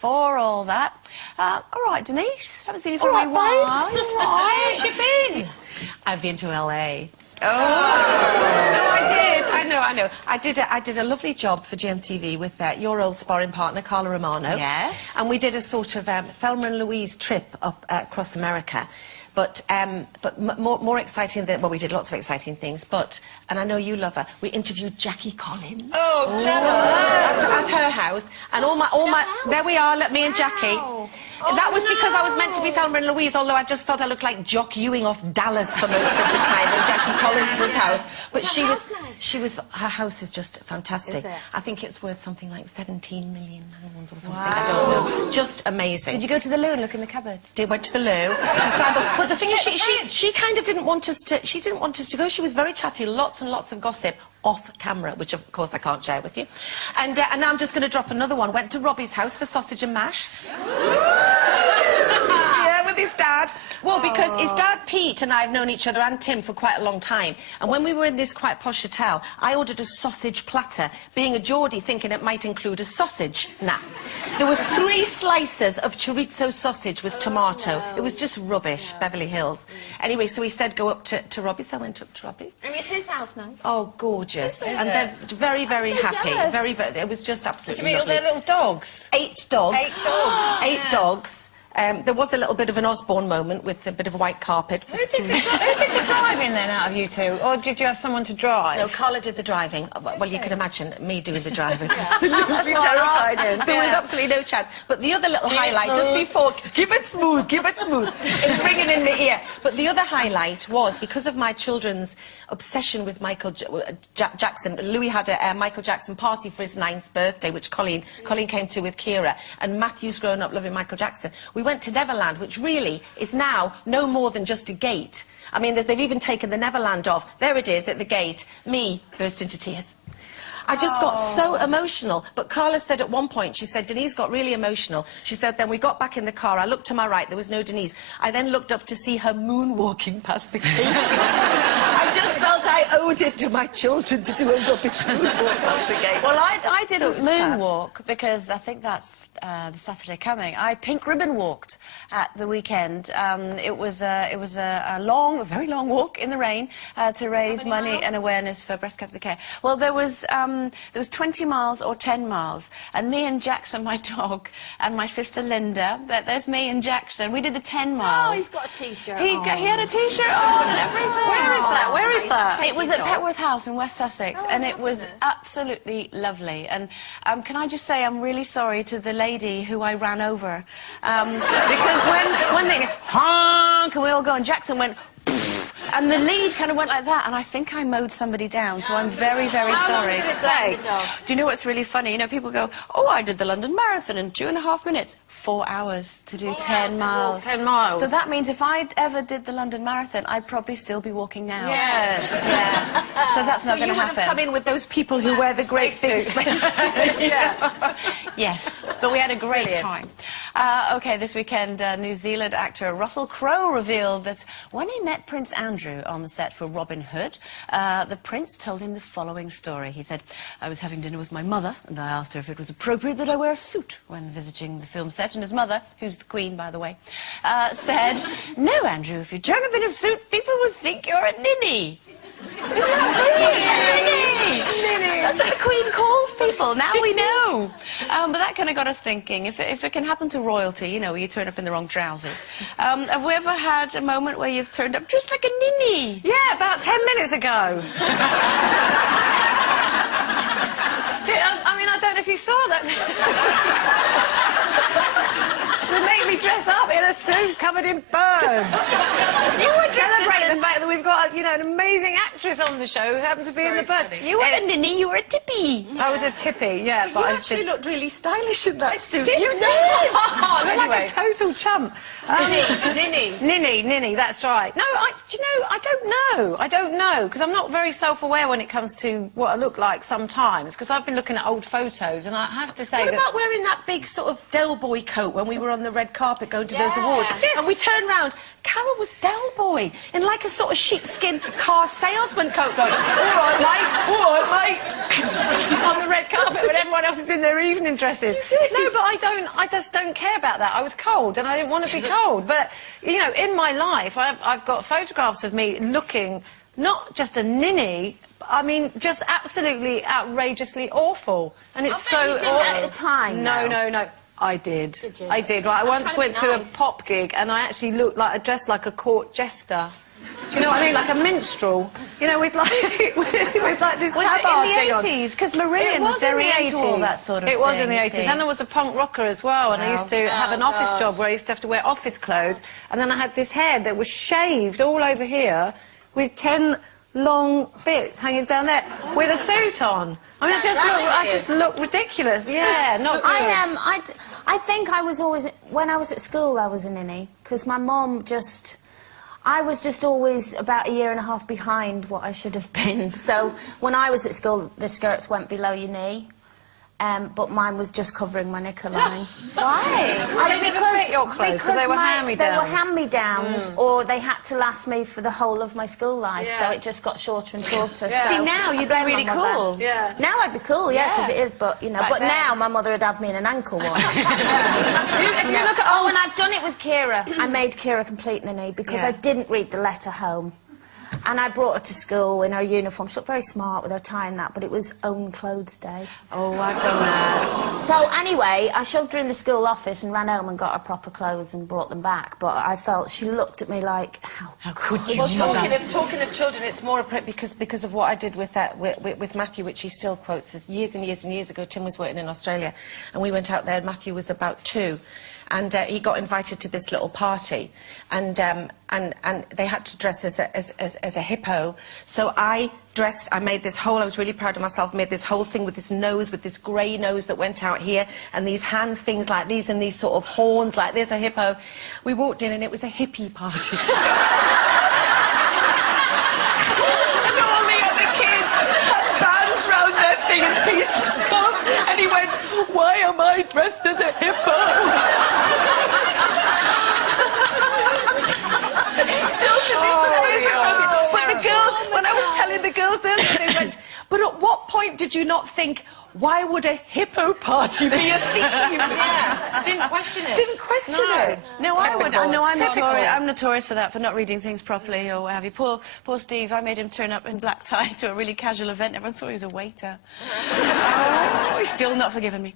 before all that. All right, Denise, haven't seen you for a while. All right. Where's you been? I've been to LA. Oh. No, I did. I know. I did a lovely job for GMTV with your old sparring partner, Carla Romano. Yes. And we did a sort of Thelma and Louise trip up across America. But more exciting than... Well, we did lots of exciting things, and I know you love her, we interviewed Jackie Collins. Oh, jealous! At her house. And all my... There we are, me and Jackie. Oh, that was because I was meant to be Thelma and Louise, although I just felt I looked like Jock Ewing off Dallas for most of the time at Jackie Collins' house. But her house is just fantastic. Is it? I think it's worth something like 17 million pounds or something. Wow. I don't know. Just amazing. Did you go to the loo and look in the cupboard? Went to the loo. She signed up. But the thing is, she kind of didn't want us to... She didn't want us to go. She was very chatty, lots and lots of gossip off camera, which of course I can't share with you. And now I'm just going to drop another one. Went to Robbie's house for sausage and mash. Yeah, with his dad. Well, because his dad, Pete, and I have known each other, and Tim, for quite a long time. And when we were in this quite posh hotel, I ordered a sausage platter, being a Geordie, thinking it might include a sausage. Nah. There was 3 slices of chorizo sausage with tomato. It was just rubbish, Beverly Hills. Anyway, so he said go up to Robbie's. I went up to Robbie's. And is his house nice? Oh, gorgeous. And they're very, very happy. Very, it was just absolutely lovely. All their little dogs? 8 dogs. 8 dogs. 8 dogs. There was a little bit of an Osborne moment with a bit of a white carpet. Who did the driving then out of you two? Or did you have someone to drive? No, Carla did the driving. Well, you can imagine me doing the driving. That's terrified. There was absolutely no chance. But the other little highlight, just before... Keep it smooth, and bring it in the ear. But the other highlight was, because of my children's obsession with Michael Jackson, Louis had a Michael Jackson party for his 9th birthday, which Colleen came to with Kira, and Matthew's grown up loving Michael Jackson. We went to Neverland, which really is now no more than just a gate. I mean, they've even taken the Neverland off. There it is, at the gate. Me burst into tears. I just got so emotional. But Carla said at one point, she said, Denise got really emotional. She said, then we got back in the car. I looked to my right, there was no Denise. I then looked up to see her moonwalking past the gate. I just felt I owed it to my children to do a rubbish moonwalk past the gate. Well, I didn't moonwalk because I think that's the Saturday coming. I pink ribbon walked at the weekend. It was a very long walk in the rain to raise money and awareness for breast cancer care. Well, there was 20 miles or 10 miles, and me and Jackson, my dog, and my sister Linda, there's me and Jackson, we did the 10 miles. Oh, he's got a T-shirt He had a T-shirt on and everything. Where is that? Where is that? It was at Petworth House in West Sussex, and it was absolutely lovely. And can I just say I'm really sorry to the lady who I ran over, because when they honk and we all go, and Jackson went, and the lead kind of went like that, and I think I mowed somebody down, so I'm very, very sorry. How long did it take? Do you know what's really funny? You know, people go, oh, I did the London Marathon in 2.5 minutes. 4 hours to do 10 miles. 10 miles. So that means if I ever did the London Marathon, I'd probably still be walking now. Yes. Yeah. So that's not going to happen. So you would have come in with those people who wear the great big spacesuits. Yeah. Yes, but we had a great time. OK, this weekend, New Zealand actor Russell Crowe revealed that when he met Prince Andrew on the set for Robin Hood, the prince told him the following story. He said, I was having dinner with my mother, and I asked her if it was appropriate that I wear a suit when visiting the film set, and his mother, who's the Queen, by the way, said, no, Andrew, if you turn up in a suit, people will think you're a ninny. Isn't that Ninny? Ninny. That's what the Queen calls people. Now we know. But that kind of got us thinking, if it can happen to royalty, you know, where you turn up in the wrong trousers. Have we ever had a moment where you've turned up dressed like a ninny? Yeah, about 10 minutes ago. I mean, I don't know if you saw that. They make me dress up in a suit covered in birds. You were celebrate the fact that we've got, you know, an amazing actress on the show who happens to be in the birds. You were a ninny, you were a tippy. I was a tippy, yeah. But you actually looked really stylish in that suit. You did! I look like a total chump. Ninny, that's right. No, do you know, I don't know, because I'm not very self-aware when it comes to what I look like sometimes, because I've been looking at old photos, and I have to say What about wearing that big sort of Del Boy coat when we were on the red carpet going to those towards. And we turned round. Carol was Del Boy in like a sort of sheepskin car salesman coat going, all right, mate, on the red carpet when everyone else is in their evening dresses. No, but I just don't care about that. I was cold and I didn't want to be cold. But, you know, in my life, I've got photographs of me looking not just a ninny, I mean, just absolutely outrageously awful. And it's so awful. At the time, No. I did. Did you? I did. Right, I once went to a pop gig and I actually looked like, dressed like a court jester. Do you know what I mean? Like a minstrel. You know, with like, with like this tabard thing on. Was it in the 80s? Because Marillion was very into all that sort of thing. It was in the 80s. And I was a punk rocker as well. And I used to have an office job where I used to have to wear office clothes. And then I had this hair that was shaved all over here with 10 long bits hanging down there with a suit on. I mean, I just look ridiculous. Yeah, not good. I think I was always, when I was at school, I was a ninny, because my mum just, I was just always about a year and a half behind what I should have been. So when I was at school, the skirts went below your knee. But mine was just covering my knicker line. Why? They didn't fit your clothes because they were hand-me-downs. They were hand-me-downs, or they had to last me for the whole of my school life, so it just got shorter and shorter. Yeah. So See, now you'd be really cool. Yeah. Now I'd be cool, because it is, but, you know, but now my mother would have me in an ankle one. If you look at and I've done it with Kira. I made Kira complete ninny because I didn't read the letter home. And I brought her to school in her uniform. She looked very smart with her tie and that, but it was own clothes day. Oh, I've done that. So, anyway, I shoved her in the school office and ran home and got her proper clothes and brought them back. But I felt she looked at me like, how could you? Well, talking of children, it's more because of what I did with that with Matthew, which he still quotes. Years and years and years ago, Tim was working in Australia, and we went out there. Matthew was about 2. And he got invited to this little party, and they had to dress as a hippo. So I made this whole, I was really proud of myself, made this whole thing with this nose, with this grey nose that went out here, and these hand things like these, and these sort of horns like this, a hippo. We walked in, and it was a hippie party. And all the other kids had bands round their thing and pieces of gum, and he went, why am I dressed as a hippo? The girls earlier, they went, but at what point did you not think, why would a hippo party be a theme? Yeah, didn't question it. Didn't question it. No, I would. I know I'm notorious for that, for not reading things properly or what have you. Poor Steve, I made him turn up in black tie to a really casual event. Everyone thought he was a waiter. Oh, he's still not forgiven me.